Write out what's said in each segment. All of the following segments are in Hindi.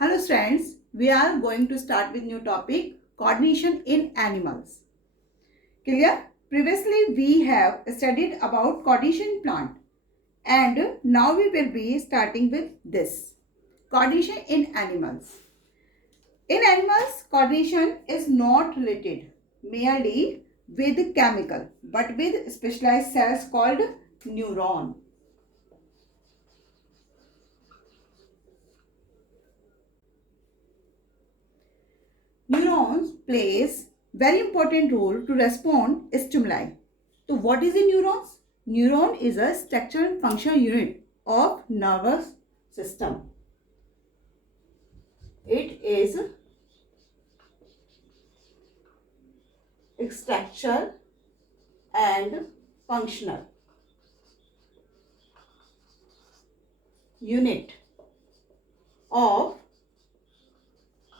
Hello friends, we are going to start with new topic coordination in animals. Clear? Previously we have studied about coordination in plant and now we will be starting with this coordination in animals. In animals, coordination is not related merely with chemical but with specialized cells called neuron. Neurons plays very important role to respond stimuli. So what is a neurons? Neuron is a structure and function unit of nervous system. It is structure and functional unit of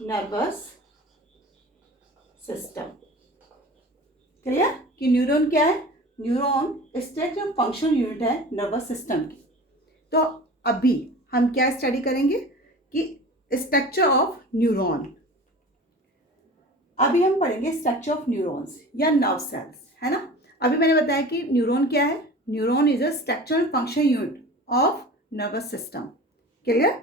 nervous system. Clear कि न्यूरॉन क्या है? न्यूरॉन स्ट्रक्चर फंक्शन यूनिट है नर्वस सिस्टम की. तो अभी हम क्या स्टडी करेंगे कि स्ट्रक्चर ऑफ न्यूरॉन. अभी हम पढ़ेंगे स्ट्रक्चर ऑफ न्यूरॉन्स या नर्व सेल्स, है ना. अभी मैंने बताया कि न्यूरॉन क्या है. Neuron is a structure function unit of nervous system. Clear.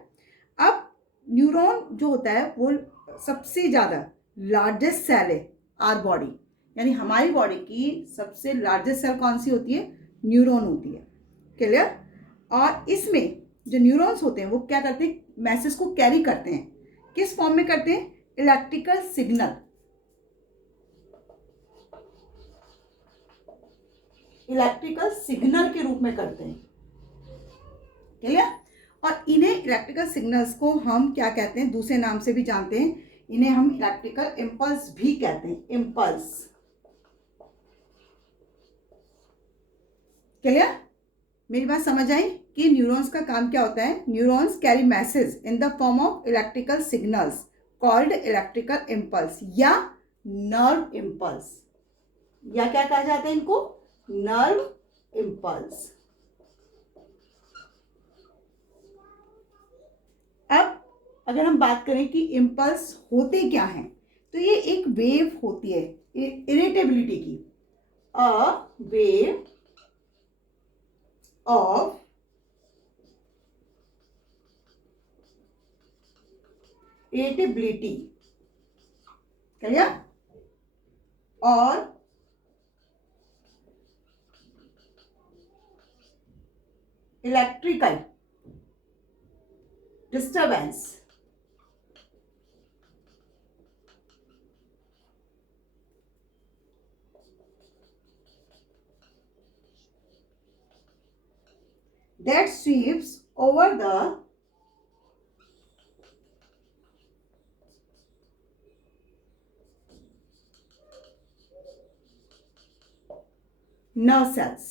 अब न्यूरॉन जो होता है वो सबसे ज़्यादा लार्जेस्ट सेल है आर बॉडी, यानी हमारी बॉडी की सबसे लार्जेस्ट सेल कौन सी होती है? न्यूरॉन होती है. क्लियर. और इसमें जो न्यूरॉन्स होते हैं वो क्या करते हैं? मैसेज को कैरी करते हैं. किस फॉर्म में करते हैं? Electrical signal. इलेक्ट्रिकल सिग्नल के रूप में करते हैं. क्लियर. और इन्हें इलेक्ट्रिकल सिग्नल्स को हम क्या कहते हैं? दूसरे नाम से भी जानते हैं. इन्हें हम इलेक्ट्रिकल इम्पल्स भी कहते हैं. इम्पल्स. क्लियर. मेरी बात समझ आई कि न्यूरॉन्स का काम क्या होता है? Neurons carry message in the form of electrical signals called electrical impulse या नर्व इम्पल्स, या क्या कहा जाता है इनको? Nerve impulse. अब अगर हम बात करें कि इम्पल्स होते क्या हैं, तो ये एक वेव होती है इरिटेबिलिटी की. A wave of irritability. Clear. और electrical disturbance. That sweeps over the nerve cells.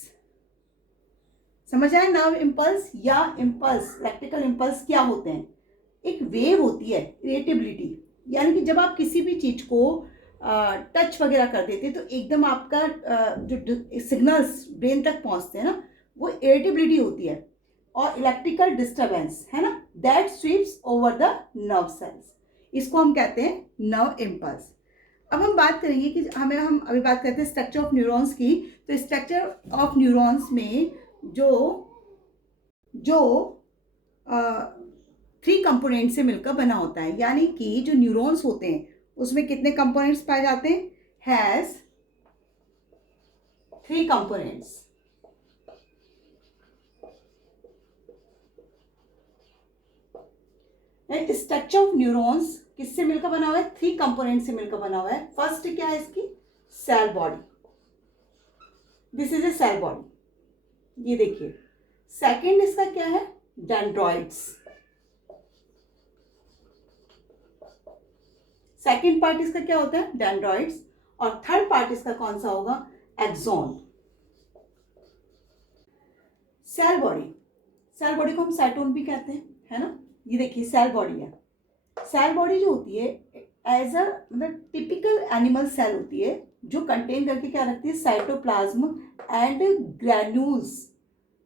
समझ आए? नर्व इम्पल्स या इम्पल्स, इलेक्ट्रिकल इम्पल्स क्या होते हैं? एक वेव होती है इरिटेबिलिटी, यानी कि जब आप किसी भी चीज को टच वगैरह कर देते हैं तो एकदम आपका जो सिग्नल्स ब्रेन तक पहुंचते हैं ना, वो इरिटेबिलिटी होती है. और इलेक्ट्रिकल डिस्टर्बेंस है ना, that sweeps over the nerve cells. इसको हम कहते हैं नर्व इम्पल्स. अब हम बात करेंगे कि हम अभी बात करते हैं स्ट्रक्चर ऑफ न्यूरॉन्स की. तो स्ट्रक्चर ऑफ न्यूरॉन्स में जो जो 3 कंपोनेंट से मिलकर बना होता है, यानी कि जो न्यूरॉन्स होते हैं उसमें कितने कंपोनेंट्स पाए जाते हैं? Has 3 components. Structure of neurons किससे मिलकर बना हुआ है? 3 कंपोनेंट से मिलकर बना हुआ है. फर्स्ट क्या है इसकी? Cell body. This is a cell body, ये देखिए. सेकेंड इसका क्या है? डेंड्रॉइड्स. सेकेंड पार्ट इसका क्या होता है? डेंड्रॉइड्स. और थर्ड पार्ट इसका कौन सा होगा? Axon. Cell body. Cell body को हम साइटोन भी कहते हैं, है ना. ये देखिए सेल बॉडी है. सेल बॉडी जो होती है एज अ मतलब टिपिकल एनिमल सेल होती है जो कंटेन करके क्या रखती है? साइटोप्लाज्म एंड ग्रैन्यूल्स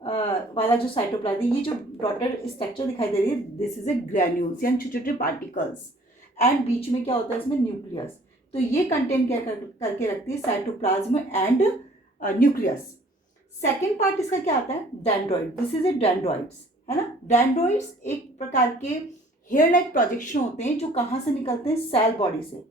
वाला जो साइटोप्लाज्म, ये जो डॉटेड स्ट्रक्चर दिखाई दे रही है, दिस इज ए ग्रैन्यूल्स यानी छोटे छोटे पार्टिकल्स, एंड बीच में क्या होता है इसमें न्यूक्लियस। तो ये कंटेंट क्या करके रखती है, cytoplasm and nucleus. Second part इसका क्या आता है, dendroid, this is A dendroids, है ना। डेंड्रॉइड्स एक प्रकार के हेयर लाइक प्रोजेक्शन होते हैं जो कहाँ से निकलते हैं, सेल बॉडी से।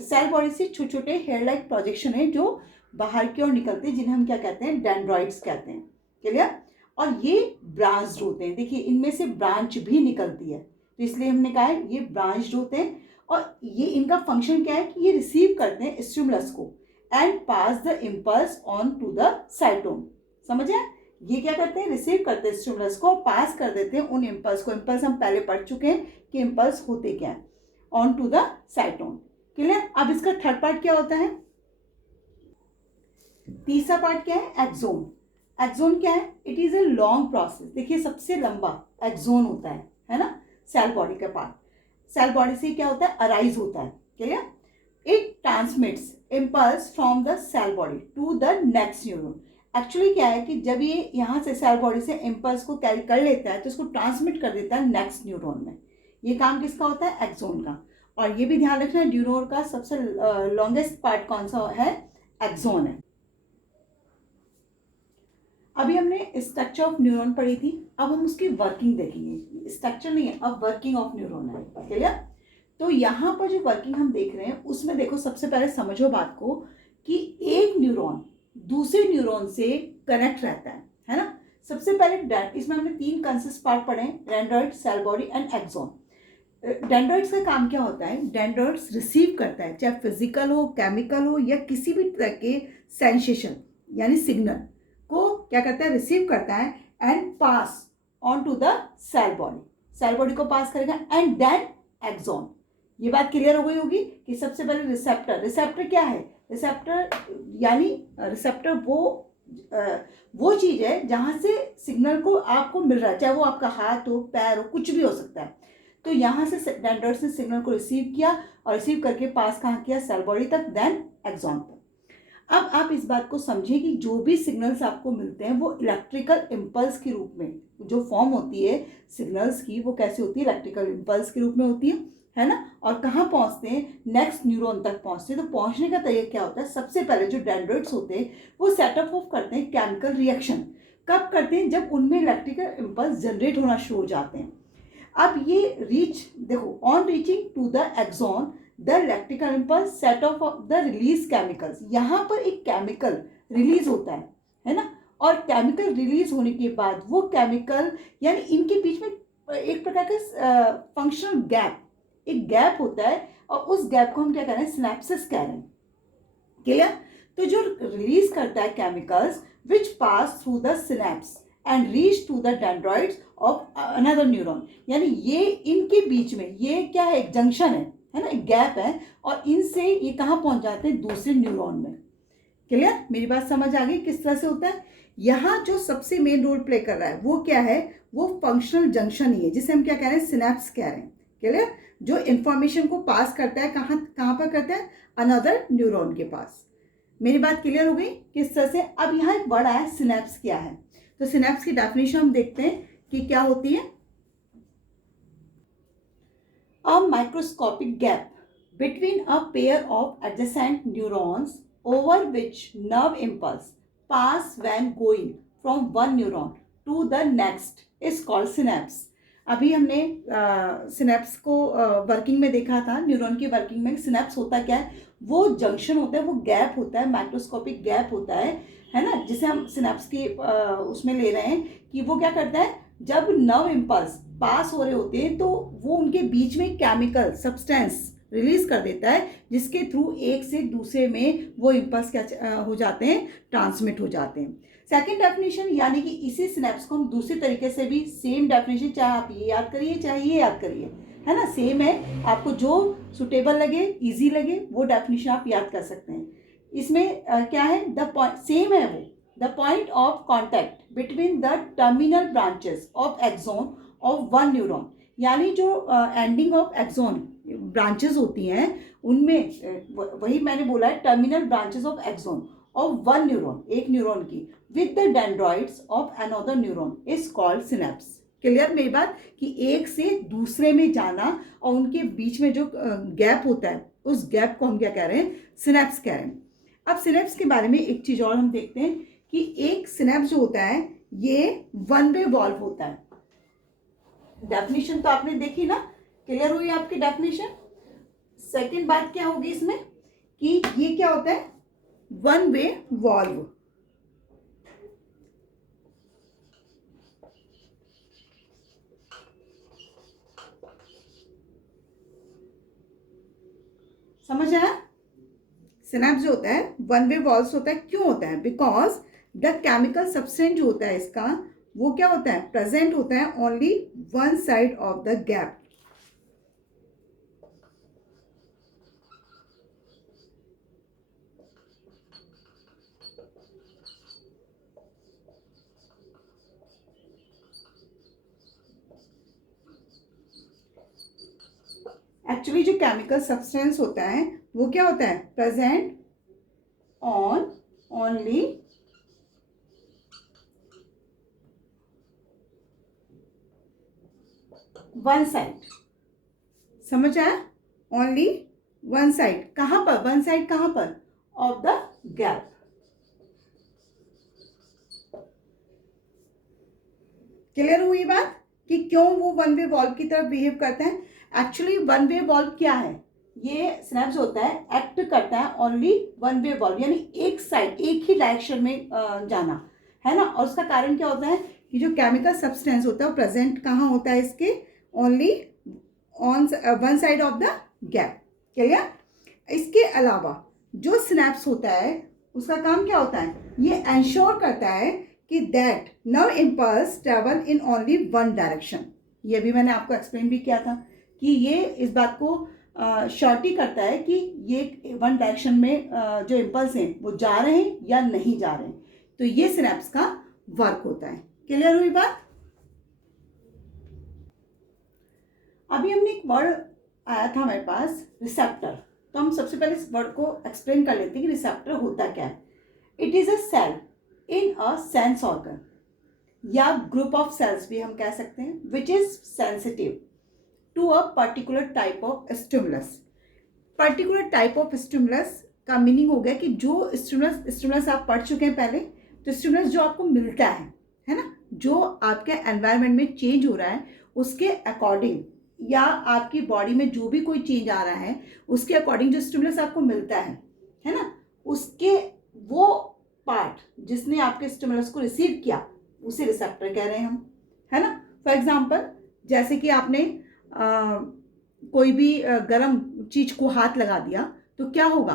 सेल बॉडी से छोटे छोटे हेयर लाइक प्रोजेक्शन है जो बाहर की ओर निकलते हैं, जिन्हें हम क्या कहते हैं, डेंड्रॉइड्स कहते हैं, क्लियर। और ये ब्रांच्ड होते हैं, देखिए इनमें से ब्रांच भी निकलती है, तो इसलिए हमने कहा है ये ब्रांच्ड होते हैं। और ये इनका फंक्शन क्या है कि ये रिसीव करते हैं स्टिमुलस को and pass the impulse on to the cyton. समझे, ये क्या करते हैं, रिसीव करते हैं स्टिमुलस को, पास कर देते हैं उन इम्पल्स को। इम्पल्स हम पहले पढ़ चुके हैं कि इम्पल्स होते क्या है, ऑन टू द साइटोम, क्लियर। अब इसका थर्ड पार्ट क्या होता है, तीसरा पार्ट क्या है, एक्सोन। एक्सोन क्या है, it is a long process. देखिए सबसे लंबा एक्सोन होता है ना, सेल बॉडी का पार्ट। सेल बॉडी से क्या होता है, अराइज होता है, clear. It transmits impulse from the cell body to the next neuron. Actually क्या है कि जब ये यहाँ से सेल बॉडी से इम्पल्स को कैरी कर लेता है तो इसको ट्रांसमिट कर देता है नेक्स्ट न्यूरॉन में। ये काम किसका होता है, एक्सोन का। और ये भी ध्यान रखना, न्यूरॉन का सबसे लॉन्गेस्ट पार्ट कौन सा है, एक्सोन है। अभी हमने स्ट्रक्चर ऑफ न्यूरॉन पढ़ी थी, अब हम उसकी वर्किंग देखेंगे। स्ट्रक्चर नहीं है, अब वर्किंग ऑफ न्यूरॉन है, क्लियर। तो यहाँ पर जो वर्किंग हम देख रहे हैं उसमें देखो, सबसे पहले समझो बात को कि एक न्यूरॉन दूसरे न्यूरॉन से कनेक्ट रहता है ना। सबसे पहले इसमें हमने 3 कंसिस्ट पार्ट पढ़े, dendroid, cell body and axon. Dendroids का काम क्या होता है, डेंड्रॉइड्स रिसीव करता है, चाहे फिजिकल हो, केमिकल हो, या किसी भी तरह के सेंसेशन यानी सिग्नल को क्या करता है, रिसीव करता है and pass on to the cell body. Cell body को पास करेगा एंड देन एक्सोन। ये बात क्लियर हो गई होगी कि सबसे पहले रिसेप्टर। रिसेप्टर क्या है, रिसेप्टर यानी रिसेप्टर वो चीज़ है जहाँ से सिग्नल को आपको मिल रहा है, चाहे वो आपका हाथ हो, पैर हो, कुछ भी हो सकता है। तो यहाँ से डेंड्रॉइड्स ने सिग्नल को रिसीव किया और रिसीव करके पास कहाँ किया, सेल बॉडी तक, देन एक्सोन तक। अब आप इस बात को समझिए कि जो भी सिग्नल्स आपको मिलते हैं वो इलेक्ट्रिकल इम्पल्स के रूप में जो फॉर्म होती है सिग्नल्स की, वो कैसे होती है, इलेक्ट्रिकल इम्पल्स के रूप में होती है ना। और कहाँ पहुँचते हैं, नेक्स्ट न्यूरॉन तक पहुँचते हैं। तो पहुँचने का तरीका क्या होता है, सबसे पहले जो डेंड्रॉइड्स होते हैं वो सेटअप ऑफ करते हैं केमिकल रिएक्शन। कब करते हैं, जब उनमें इलेक्ट्रिकल इम्पल्स जनरेट होना शुरू हो जाते हैं। अब ये देखो, on reaching to the axon the electrical impulse set off the release chemicals. यहाँ पर एक केमिकल रिलीज होता है ना। और केमिकल रिलीज होने के बाद वो केमिकल यानी इनके बीच में एक प्रकार का फंक्शनल गैप, एक गैप होता है, और उस गैप को हम क्या कह रहे हैं, सिनेप्सिस कह रहे हैं, क्लियर। तो जो रिलीज करता है chemicals which pass through the synapse and reach to the dendroids of another neuron, यानी ये इनके बीच में ये क्या है, एक जंक्शन है ना, एक गैप है, और इनसे ये कहाँ पहुंच जाते हैं, दूसरे न्यूरॉन में, क्लियर। मेरी बात समझ आ गई किस तरह से होता है। यहाँ जो सबसे मेन रोल प्ले कर रहा है वो क्या है, वो फंक्शनल जंक्शन ही है, जिसे हम क्या कह रहे हैं, सिनेप्स कह रहे हैं, क्लियर। जो इंफॉर्मेशन को पास करता है, कहाँ पर करता है, अनदर न्यूरॉन के पास। मेरी बात क्लियर हो गई किस तरह से। अब यहाँ एक वर्ड आया, सिनेप्स क्या है। तो सिनेप्स की डेफिनेशन हम देखते हैं कि क्या होती है। A microscopic gap between a pair of adjacent neurons over which nerve impulse pass when going from one neuron to the next is called synapse. अभी हमने सिनेप्स को वर्किंग में देखा था, न्यूरॉन की वर्किंग में सिनेप्स होता क्या है, वो जंक्शन होता है, वो गैप होता है, माइक्रोस्कोपिक गैप होता है ना, जिसे हम सिनेप्स की उसमें ले रहे हैं कि वो क्या करता है, जब नर्व इम्पल्स पास हो रहे होते हैं तो वो उनके बीच में केमिकल सब्सटेंस रिलीज कर देता है, जिसके थ्रू एक से दूसरे में वो इम्पल्स क्या हो जाते हैं, ट्रांसमिट हो जाते हैं। सेकंड डेफिनेशन, यानी कि इसी सिनेप्स को हम दूसरे तरीके से भी, सेम डेफिनेशन, चाहे आप ये याद करिए चाहे ये याद करिए, है ना, सेम है, आपको जो सुटेबल लगे, इजी लगे, वो डेफिनेशन आप याद कर सकते हैं। इसमें क्या है, द पॉइंट सेम है वो, the point of contact between the terminal branches of axon of one neuron, यानी जो एंडिंग ऑफ एक्सोन ब्रांचेस होती हैं उनमें, वही मैंने बोला है, terminal branches of axon, of one neuron, एक न्यूरॉन की, with the dendroids of another neuron is called synapse. Clear मेरी बात, कि एक से दूसरे में जाना और उनके बीच में जो गैप होता है उस गैप को हम क्या कह रहे हैं, सिनेप्स कह रहे हैं। अब सिनेप्स के बारे में एक चीज और हम देखते हैं कि एक सिनेप्स जो होता है ये वन वे वॉल्व होता है। डेफिनेशन तो आपने देखी ना, क्लियर हुई आपकी डेफिनेशन। सेकंड बात क्या होगी इसमें कि ये क्या होता है, वन वे वॉल्व। समझ आया, सिनेप्स जो होता है वन वे वॉल्व होता है। क्यों होता है, बिकॉज द केमिकल सब्सटेंस जो होता है इसका वो क्या होता है, प्रेजेंट होता है only one side of the gap. Actually जो केमिकल सब्सटेंस होता है वो क्या होता है, present on only one side. समझ आया, ओनली वन साइड। कहां पर, वन साइड कहां पर, ऑफ द गैप। क्लियर हुई बात कि क्यों वो वन वे वॉल्व की तरफ बिहेव करते हैं। एक्चुअली वन वे वॉल्व क्या है, ये सिनेप्स होता है एक्ट करता है ओनली वन वे वॉल्व, यानी एक साइड, एक ही डायरेक्शन में जाना है ना। और उसका कारण क्या होता है कि जो केमिकल सब्सटेंस होता है वो प्रेजेंट कहाँ होता है इसके, only on one side of the gap. Clear. इसके अलावा जो सिनेप्स होता है उसका काम क्या होता है, ये एंश्योर करता है कि that nerve impulse travel in only one direction. ये भी मैंने आपको एक्सप्लेन भी किया था कि ये इस बात को श्योरिटी करता है कि ये वन डायरेक्शन में जो इम्पल्स हैं वो जा रहे हैं या नहीं जा रहे हैं। तो ये सिनेप्स का वर्क होता है। क्लियर हुई बात। अभी हमने एक वर्ड आया था हमारे पास, रिसेप्टर। तो हम सबसे पहले इस वर्ड को एक्सप्लेन कर लेते हैं कि रिसेप्टर होता क्या है। It is a cell in a sense organ या ग्रुप ऑफ सेल्स भी हम कह सकते हैं, which is sensitive to a particular type of stimulus. Particular type of stimulus का मीनिंग हो गया कि जो स्टिमुलस आप पढ़ चुके हैं पहले, तो स्टिमुलस जो आपको मिलता है ना, जो आपके एनवायरनमेंट में चेंज हो रहा है उसके अकॉर्डिंग, या आपकी बॉडी में जो भी कोई चेंज आ रहा है उसके अकॉर्डिंग जो स्टिमुलस आपको मिलता है ना, उसके वो पार्ट जिसने आपके स्टिमुलस को रिसीव किया उसे रिसेप्टर कह रहे हैं हम, है ना। फॉर एग्जांपल, जैसे कि आपने कोई भी गर्म चीज को हाथ लगा दिया तो क्या होगा,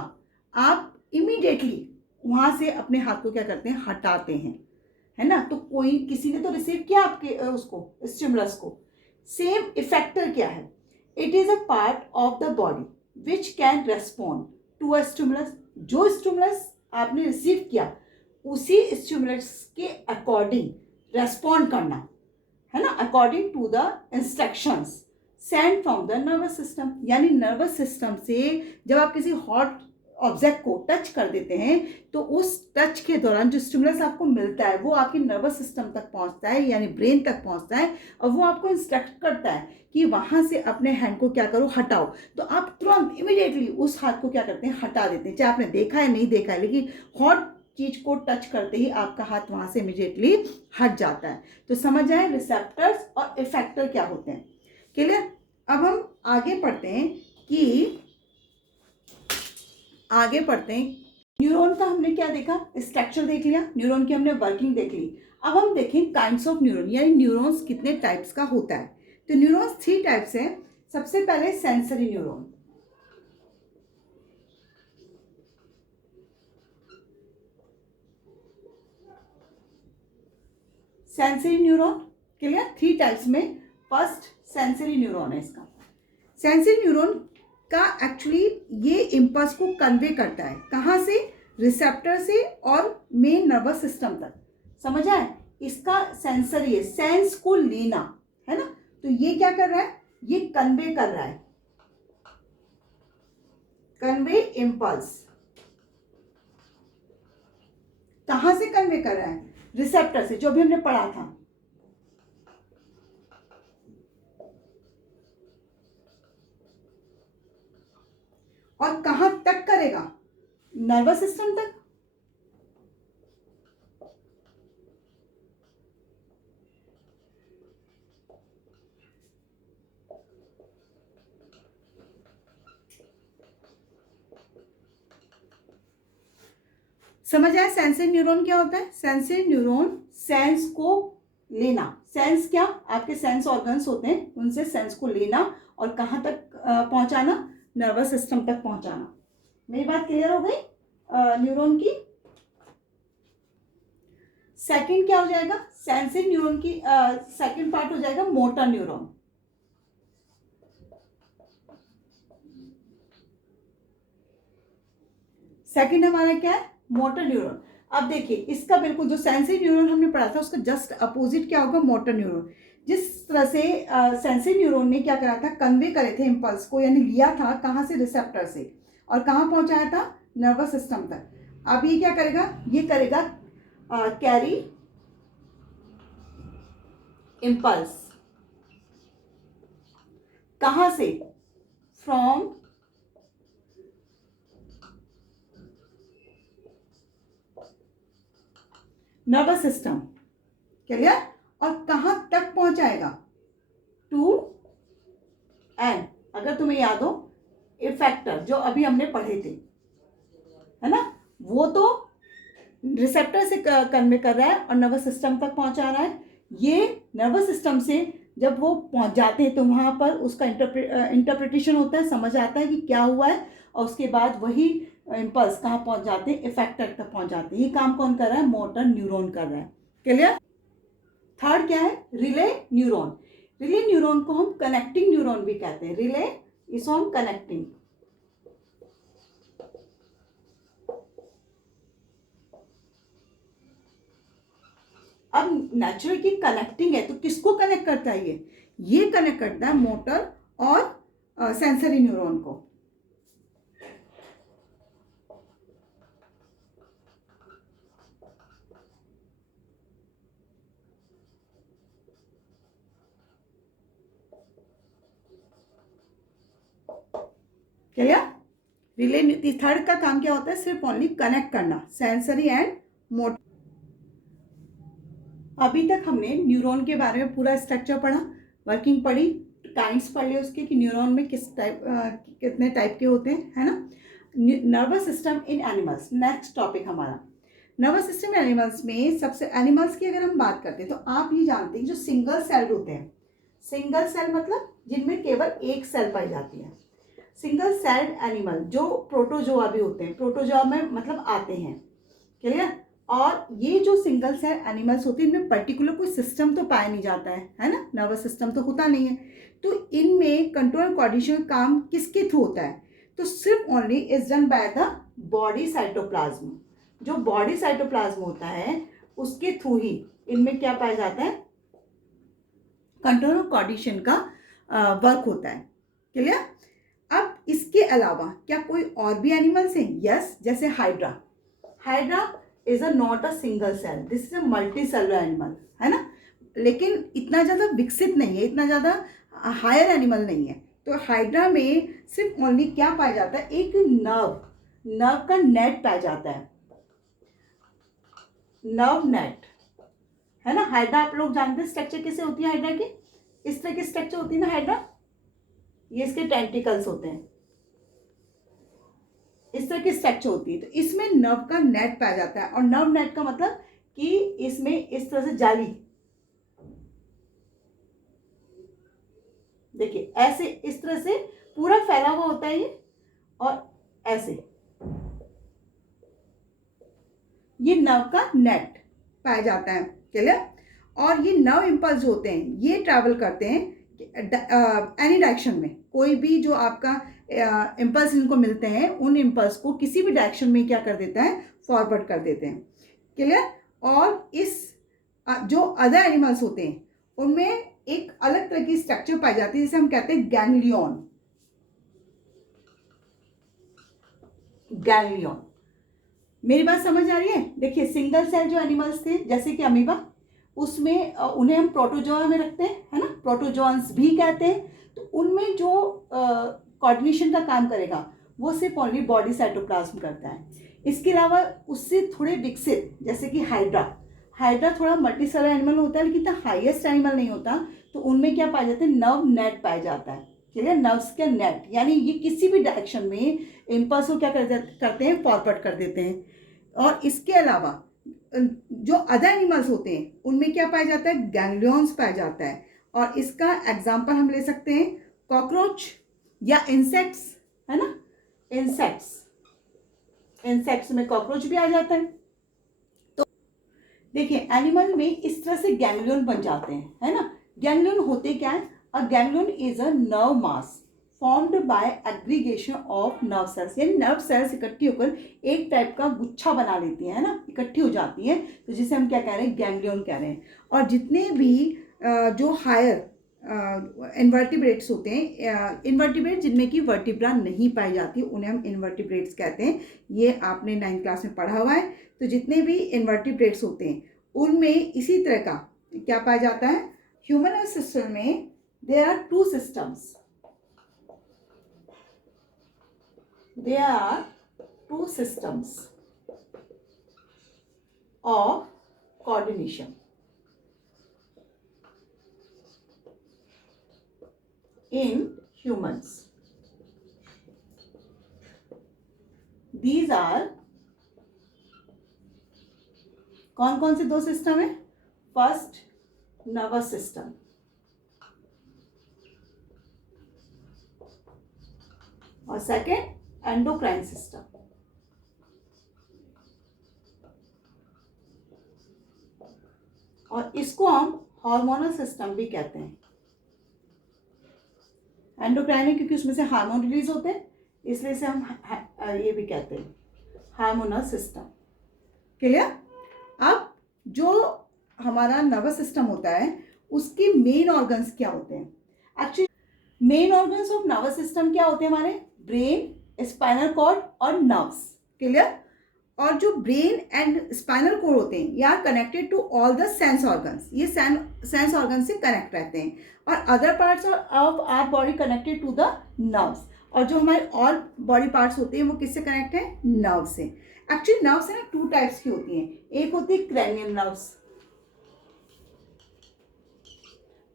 आप इमीडिएटली वहां से अपने हाथ को क्या करते हैं, हटाते हैं, है ना। तो कोई किसी ने तो रिसीव किया आपके उसको, स्टिमुलस को। सेम इफेक्टर क्या है, it is a part of the body which can respond to a stimulus. जो स्टिमुलस आपने रिसीव किया उसी स्टिमुलस के अकॉर्डिंग रेस्पॉन्ड करना, है ना, according to the instructions send from the nervous system. यानी नर्वस सिस्टम से जब आप किसी हॉट ऑब्जेक्ट को टच कर देते हैं तो उस टच के दौरान जो स्टिमुलस आपको मिलता है वो आपके नर्वस सिस्टम तक पहुंचता है, यानी ब्रेन तक पहुंचता है, और वो आपको इंस्ट्रक्ट करता है कि वहां से अपने हैंड को क्या करो, हटाओ। तो आप तुरंत इमीडिएटली उस हाथ को क्या करते हैं, हटा देते हैं, चाहे आपने देखा है नहीं देखा है, लेकिन हॉट चीज को टच करते ही आपका हाथ वहां से इमीडिएटली हट जाता है। तो समझ आए रिसेप्टर्स और इफेक्टर क्या होते हैं। क्लियर। अब हम आगे पढ़ते हैं कि न्यूरॉन का हमने क्या देखा, स्ट्रक्चर देख लिया, न्यूरॉन की हमने वर्किंग देख ली। अब हम देखें काइंड्स ऑफ न्यूरॉन, यानी न्यूरॉन्स कितने टाइप्स का होता है। तो न्यूरॉन्स 3 टाइप्स हैं। सबसे पहले sensory neuron. Sensory neuron, clear, 3 types में फर्स्ट सेंसरी न्यूरॉन है इसका। सेंसरी न्यूरॉन का एक्चुअली ये इम्पल्स को कन्वे करता है, कहाँ से, रिसेप्टर से और मेन नर्वस सिस्टम तक। समझ आए, इसका सेंसरी है, सेंस को लेना, है ना। तो ये क्या कर रहा है, ये कन्वे कर रहा है, कन्वे इम्पल्स। कहाँ से कन्वे कर रहा है? रिसेप्टर से, जो भी हमने पढ़ा था। और कहाँ तक करेगा? नर्वस सिस्टम तक। समझ आया सेंसरी न्यूरॉन क्या होता है? सेंसरी न्यूरॉन सेंस को लेना। सेंस क्या? आपके सेंस ऑर्गन्स होते हैं, उनसे सेंस को लेना और कहाँ तक पहुंचाना? नर्वस सिस्टम तक पहुंचाना। मेरी बात क्लियर हो गई न्यूरॉन की? सेकंड क्या हो जाएगा? सेंसरी न्यूरॉन की सेकंड पार्ट हो जाएगा मोटर न्यूरॉन। सेकंड हमारा क्या है? Motor neuron. अब देखिए इसका बिल्कुल जो सेंसरी न्यूरॉन हमने पढ़ा था उसका जस्ट अपोजिट क्या होगा? Motor neuron. जिस तरह से सेंसरी न्यूरॉन ने क्या करा था? कन्वे करे थे इम्पल्स को, यानी लिया था कहाँ से? रिसेप्टर से, और कहाँ पहुंचाया था? नर्वस सिस्टम तक। अब ये क्या करेगा? ये करेगा कैरी इम्पल्स। कहाँ से? From nervous system. क्लियर? और कहाँ तक पहुंचाएगा? टू एन, अगर तुम्हें याद हो इफेक्टर जो अभी हमने पढ़े थे, है ना, वो तो रिसेप्टर से कन्वे कर रहा है और नर्वस सिस्टम तक पहुंचा रहा है। ये नर्वस सिस्टम से जब वो पहुंच जाते हैं तो वहां पर उसका इंटरप्रिटेशन होता है, समझ आता है कि क्या हुआ है, और उसके बाद वही इम्पल्स कहाँ पहुंच जाते हैं? इफेक्टर तक पहुंच जाते हैं। ये काम कौन कर रहा है? मोटर न्यूरॉन कर रहा है। क्लियर? थर्ड क्या है? Relay neuron. रिले न्यूरॉन को हम कनेक्टिंग न्यूरॉन भी कहते हैं। Relay is on connecting. अब नेचुरल की कनेक्टिंग है तो किसको कनेक्ट करता है? ये कनेक्ट करता है मोटर और सेंसरी न्यूरॉन को। क्लियर? रिले थर्ड का काम क्या होता है? सिर्फ ओनली कनेक्ट करना, सेंसरी एंड मोटर। अभी तक हमने न्यूरॉन के बारे में पूरा स्ट्रक्चर पढ़ा, वर्किंग पढ़ी, काइंड्स पढ़ लिए उसके कि न्यूरॉन में किस टाइप कितने टाइप के होते हैं, है ना। Nervous system in animals next topic हमारा। नर्वस सिस्टम एनिमल्स में सबसे, एनिमल्स की अगर हम बात करते हैं तो आप ये जानते हैं जो सिंगल सेल होते हैं, सिंगल सेल मतलब जिनमें केवल एक सेल पाई जाती है, सिंगल सेल्ड एनिमल जो प्रोटोजोआ भी होते हैं, प्रोटोजोआ में मतलब आते हैं। क्लियर? और ये जो सिंगल सेल एनिमल्स होते हैं इनमें पर्टिकुलर कोई सिस्टम तो पाया नहीं जाता है ना, नर्वस सिस्टम तो होता नहीं है। तो इनमें कंट्रोल कोऑर्डिनेशन काम किसके थ्रू होता है? तो सिर्फ only is done by the body cytoplasm. जो बॉडी साइटोप्लाज्म होता है उसके थ्रू ही इनमें क्या पाया जाता है? कंट्रोल कोऑर्डिनेशन का वर्क होता है। क्लियर? अब इसके अलावा क्या कोई और भी एनिमल्स हैं? यस, जैसे hydra. Hydra is a not a single cell, this is a multi cellular animal, है ना, लेकिन इतना ज़्यादा विकसित नहीं है, इतना ज़्यादा हायर एनिमल नहीं है। तो हाइड्रा में सिर्फ ओनली क्या पाया जाता है? एक नर्व का नेट पाया जाता है, नर्व नेट, है ना। हाइड्रा आप लोग जानते हैं स्ट्रक्चर कैसे होती है हाइड्रा की? इस तरह की स्ट्रक्चर होती है ना हाइड्रा, ये इसके टेंटिकल्स होते हैं, इस तरह की स्ट्रक्चर होती है। तो इसमें नर्व का नेट पाया जाता है, और नर्व नेट का मतलब कि इसमें इस तरह से जाली, देखिए ऐसे इस तरह से पूरा फैला हुआ होता है ये, और ऐसे ये नर्व का नेट पाया जाता है। क्लियर? और ये नर्व इम्पल्स होते हैं, ये ट्रैवल करते हैं एनी डायरेक्शन में। कोई भी जो आपका इम्पल्स इनको मिलते हैं उन इम्पल्स को किसी भी डायरेक्शन में क्या कर देता है? फॉरवर्ड कर देते हैं। क्लियर? और इस जो अदर एनिमल्स होते हैं उनमें एक अलग तरह की स्ट्रक्चर पाई जाती है जिसे हम कहते हैं गैंग्लियन। गैंग्लियन मेरी बात समझ आ रही है? देखिए सिंगल सेल जो एनिमल्स थे जैसे कि अमीबा, उसमें उन्हें हम प्रोटोजोआ में रखते हैं, है ना, प्रोटोजोन्स भी कहते हैं। तो उनमें जो कोऑर्डिनेशन का काम करेगा वो सिर्फ ओनली बॉडी साइटोप्लाज्म करता है। इसके अलावा उससे थोड़े विकसित जैसे कि हाइड्रा, हाइड्रा थोड़ा मल्टीसेलर एनिमल होता है लेकिन इतना हाईएस्ट एनिमल नहीं होता। तो उनमें क्या पाया जाता है, नर्व नेट पाया जाता है, ठीक है, नर्व्स का नेट, यानी ये किसी भी डायरेक्शन में इम्पल्स को क्या करते हैं, फॉरवर्ड कर देते हैं। और इसके अलावा जो अदर एनिमल्स होते हैं उनमें क्या पाया जाता है, गैंग्लियंस पाया जाता है। और इसका एग्जांपल हम ले सकते हैं कॉकरोच या इंसेक्ट्स, है ना, इंसेक्ट्स, इंसेक्ट्स में कॉकरोच भी आ जाता है। तो देखिए एनिमल में इस तरह से गैंग्लियन बन जाते हैं, है ना। गैंग्लियन होते क्या है, a ganglion is a nerve mass formed by aggregation of nerve cells, यानी नर्व सेल्स इकट्ठी होकर एक टाइप का गुच्छा बना लेती है ना, इकट्ठी हो जाती है, तो जिसे हम क्या कह रहे हैं, गैंग्लियन कह रहे हैं। और जितने भी जो हायर इन्वर्टिब्रेट्स होते हैं, इन्वर्टिब्रेट जिनमें कि वर्टिब्रा नहीं पाई जाती उन्हें हम इन्वर्टिब्रेट्स कहते हैं। ये आपने 9th क्लास में पढ़ा हुआ है। तो जितने भी इन्वर्टिब्रेट्स होते हैं उनमें इसी तरह का क्या पाया जाता है, ह्यूमन सिस्टम में there are two systems, there are two systems of coordination in humans. These are कौन कौन से दो सिस्टम है, फर्स्ट नर्वस सिस्टम और सेकेंड एंडोक्राइन सिस्टम। और इसको हम हार्मोनल सिस्टम भी कहते हैं। एंडोक्राइन है क्योंकि उसमें से हार्मोन रिलीज होते हैं, इसलिए इसे हम ये भी कहते हैं हार्मोनल सिस्टम। क्लियर? अब जो हमारा नर्वस सिस्टम होता है उसके मेन ऑर्गन्स क्या होते हैं, actually main organs of nervous system क्या होते हैं, हमारे ब्रेन, स्पाइनल कॉर्ड और नर्व्स। क्लियर? और जो ब्रेन एंड स्पाइनल कॉर्ड होते हैं ये are connected to all the sense organs, ये सेंस ऑर्गन से कनेक्ट रहते हैं। और other parts of our body connected to the nerves. और जो हमारे और बॉडी पार्ट्स होते हैं वो किससे कनेक्ट है, नर्व से। एक्चुअली नर्व्स है ना टू टाइप्स की होती हैं, एक होती है क्रैनियल नर्व्स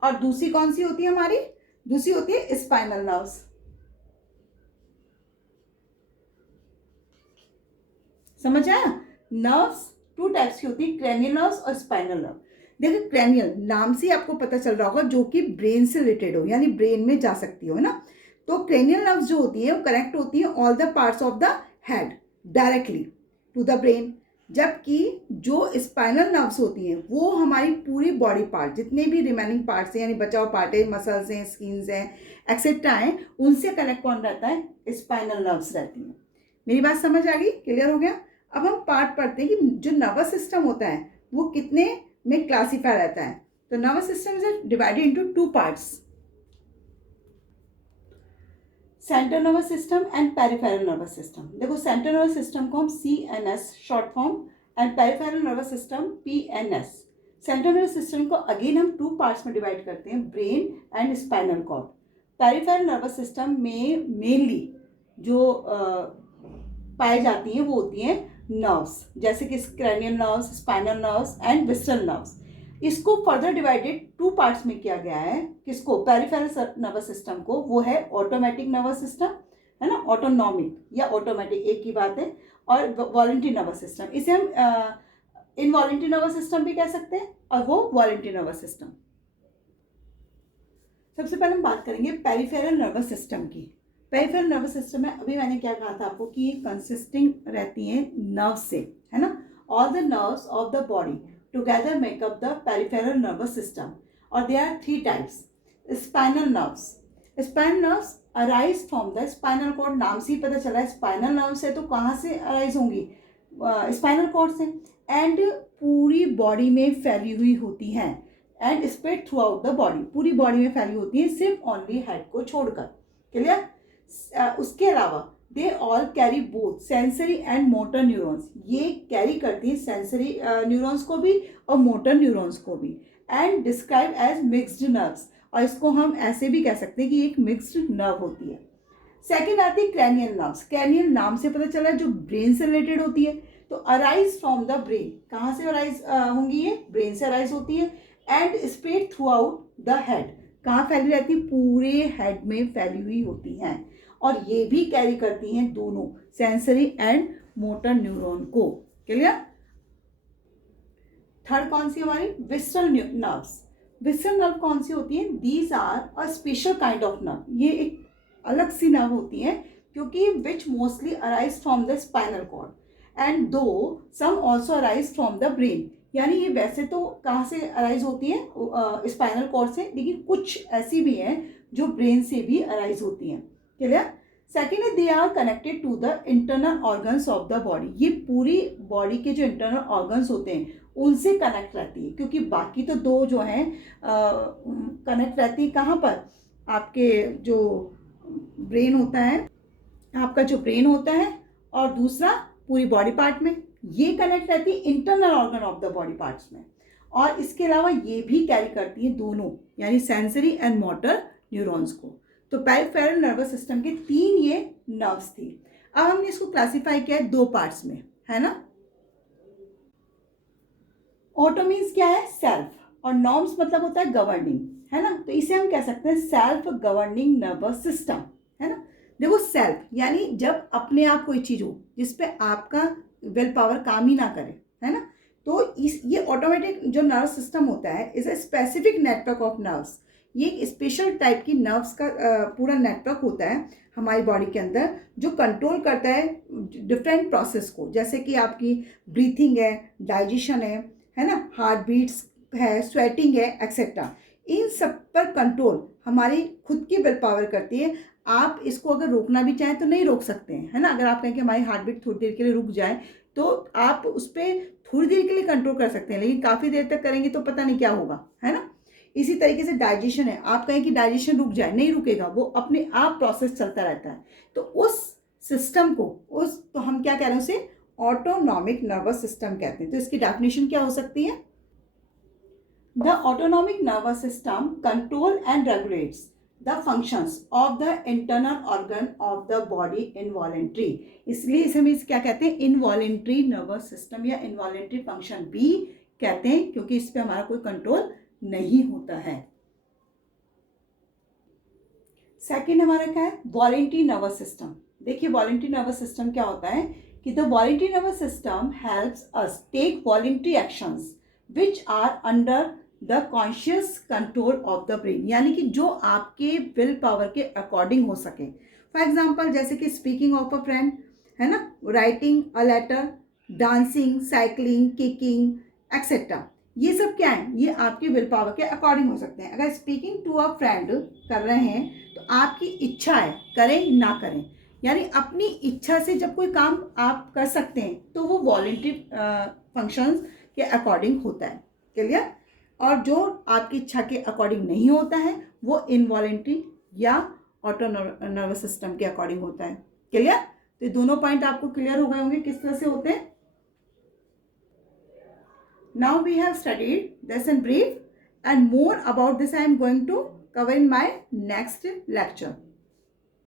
और दूसरी कौन सी होती है हमारी, दूसरी होती है स्पाइनल नर्व्स। समझ आया? नर्व्स टू टाइप्स की होती है, क्रैनियल नर्व्स और स्पाइनल नर्व। देखिए क्रैनियल नाम से आपको पता चल रहा होगा जो कि ब्रेन से रिलेटेड हो, यानी ब्रेन में जा सकती हो, है ना। तो क्रैनियल नर्व्स जो होती है वो कनेक्ट होती है all the parts of the head directly to the brain, जबकि जो स्पाइनल नर्व्स होती हैं वो हमारी पूरी बॉडी पार्ट जितने भी रिमेनिंग पार्ट्स हैं, यानी बचा हुआ पार्ट है, मसल्स हैं, स्किन्स हैं, एक्सेट्रा हैं, उनसे कनेक्ट कौन रहता है, स्पाइनल नर्व्स रहती हैं। मेरी बात समझ आ गई? क्लियर हो गया? अब हम पार्ट पढ़ते हैं कि जो नर्वस सिस्टम होता है वो कितने में क्लासीफाई रहता है। तो nervous system is divided into two parts, central nervous system and peripheral nervous system. देखो सेंट्रल नर्वस सिस्टम को हम CNS short form and peripheral nervous system PNS। Central nervous system को अगेन हम टू पार्ट्स में डिवाइड करते हैं, brain and spinal cord. Peripheral nervous system में मेनली जो पाई जाती हैं वो होती हैं नर्व्स, जैसे कि cranial nerves, spinal nerves and विस्ट्रल nerves. इसको फर्दर डिवाइडेड टू पार्ट्स में किया गया है, किसको, पेरिफेरल नर्वस सिस्टम को, वो है ऑटोमेटिक नर्वस सिस्टम, है ना, ऑटोनॉमिक या ऑटोमेटिक एक ही बात है, और वॉलंटरी नर्वस सिस्टम, इसे हम इनवॉलंटरी नर्वस सिस्टम भी कह सकते हैं, और वो वॉलंटरी नर्वस सिस्टम। सबसे पहले हम बात करेंगे पेरिफेरल नर्वस सिस्टम की। पेरिफेरल नर्वस सिस्टम में अभी मैंने क्या कहा था आपको कि ये कंसिस्टिंग रहती हैं नर्व से, है ना, all the nerves of the body together make up the peripheral nervous system. और they are three types. Spinal nerves, spinal nerves arise from the spinal cord, नाम से ही पता चला है स्पाइनल नर्व्स है तो कहाँ से अराइज होंगी, स्पाइनल कॉर्ड से, एंड पूरी बॉडी में फैली हुई होती हैं and spread through out the body, पूरी बॉडी में फैली होती है सिर्फ ओनली हेड को छोड़कर। क्लियर? उसके अलावा they all carry both sensory and motor neurons, ये कैरी करती है सेंसरी न्यूरॉन्स को भी और मोटर न्यूरॉन्स को भी, and describe as mixed nerves, और इसको हम ऐसे भी कह सकते हैं कि एक मिक्स्ड नर्व होती है। सेकेंड आती है क्रैनियल नर्व्स, क्रैनियल नाम से पता चला जो ब्रेन से रिलेटेड होती है, तो अराइज फ्रॉम द ब्रेन, कहाँ से अराइज होंगी ये, ब्रेन से अराइज होती है, and spread through out the head, कहाँ फैली रहती है, पूरे हेड में फैली हुई होती हैं, और ये भी कैरी करती हैं दोनों सेंसरी एंड मोटर न्यूरॉन को। क्लियर। थर्ड कौन सी हमारी, विसरल नर्व्स। विसरल नर्व कौन सी होती है, these are a special kind of nerve, ये एक अलग सी नर्व होती है, क्योंकि which mostly arise from the spinal cord and though some also arise from the brain, यानी ये वैसे तो कहाँ से अराइज होती है, स्पाइनल कॉर्ड से, लेकिन कुछ ऐसी भी हैं जो ब्रेन से भी अराइज होती हैं। क्लियर। सेकेंड है they are connected to the internal organs of the body, ये पूरी बॉडी के जो इंटरनल ऑर्गन्स होते हैं उनसे कनेक्ट रहती है, क्योंकि बाकी तो दो जो हैं कनेक्ट रहती है कहाँ पर, आपके जो ब्रेन होता है, आपका जो ब्रेन होता है, और दूसरा पूरी बॉडी पार्ट में, ये कनेक्ट रहती है internal organ of the body parts में, और इसके अलावा ये भी कैरी करती है दोनों, यानी सेंसरी एंड मोटर न्यूरॉन्स को। तो पेरिफेरल नर्वस सिस्टम के 3 ये नर्व्स थी। अब हमने इसको क्लासिफाई किया है 2 पार्ट्स में, है ना। ऑटो मीन्स क्या है, सेल्फ, और नॉर्म्स मतलब होता है गवर्निंग, है ना, तो इसे हम कह सकते हैं सेल्फ गवर्निंग नर्वस सिस्टम, है ना। देखो सेल्फ यानी जब अपने आप कोई चीज़ हो जिसपे आपका विल पावर काम ही ना करे, है ना, तो इस ये ऑटोमेटिक जो नर्वस सिस्टम होता है is a specific network of nerves, ये एक स्पेशल टाइप की नर्व्स का पूरा नेटवर्क होता है हमारी बॉडी के अंदर, जो कंट्रोल करता है डिफरेंट प्रोसेस को, जैसे कि आपकी ब्रीथिंग है, डाइजेशन है ना, हार्ट बीट्स है, स्वेटिंग है, एक्सेट्रा, इन सब पर कंट्रोल हमारी खुद की विल पावर करती है। आप इसको अगर रोकना भी चाहें तो नहीं रोक सकते हैं, है ना, अगर आप कहें कि हमारी हार्ट बीट थोड़ी देर के लिए रुक जाए तो आप उस पर थोड़ी देर के लिए कंट्रोल कर सकते हैं, लेकिन काफ़ी देर तक करेंगे तो पता नहीं क्या होगा, है ना। इसी तरीके से डाइजेशन है, आप कहें कि डाइजेशन रुक जाए, नहीं रुकेगा, वो अपने आप प्रोसेस चलता रहता है, तो उस सिस्टम को तो हम क्या कह रहे हैं, उसे ऑटोनॉमिक नर्वस सिस्टम कहते हैं। तो इसकी डेफिनेशन क्या हो सकती है, the autonomic nervous system control and regulates the functions of the internal organ of the body involuntary, इसलिए इसे हम क्या कहते हैं, इनवॉलेंट्री नर्वस सिस्टम या इनवॉलेंट्री फंक्शन भी कहते हैं, क्योंकि इस पर हमारा कोई कंट्रोल नहीं होता है। सेकेंड हमारा क्या है, वॉलेंट्री नर्वस सिस्टम। देखिए वॉलेंट्री नर्वस सिस्टम क्या होता है कि the voluntary nervous system helps us take voluntary actions which are under the conscious control of the brain, यानी कि जो आपके विल पावर के अकॉर्डिंग हो सके। फॉर एग्जाम्पल जैसे कि स्पीकिंग ऑफ अ फ्रेंड, है ना, writing a letter, dancing, cycling, kicking etcetera, ये सब क्या है, ये आपके विल पावर के अकॉर्डिंग हो सकते हैं। अगर स्पीकिंग टू अ फ्रेंड कर रहे हैं तो आपकी इच्छा है, करें ना करें, यानी अपनी इच्छा से जब कोई काम आप कर सकते हैं तो वो वॉलेंट्री फंक्शंस के अकॉर्डिंग होता है। क्लियर। और जो आपकी इच्छा के अकॉर्डिंग नहीं होता है वो इनवॉलेंट्री या ऑटो नर्वस सिस्टम के अकॉर्डिंग होता है। क्लियर। तो ये दोनों पॉइंट आपको क्लियर हो गए होंगे किस तरह से होते हैं। Now we have studied this in brief, and more about this I am going to cover in my next lecture.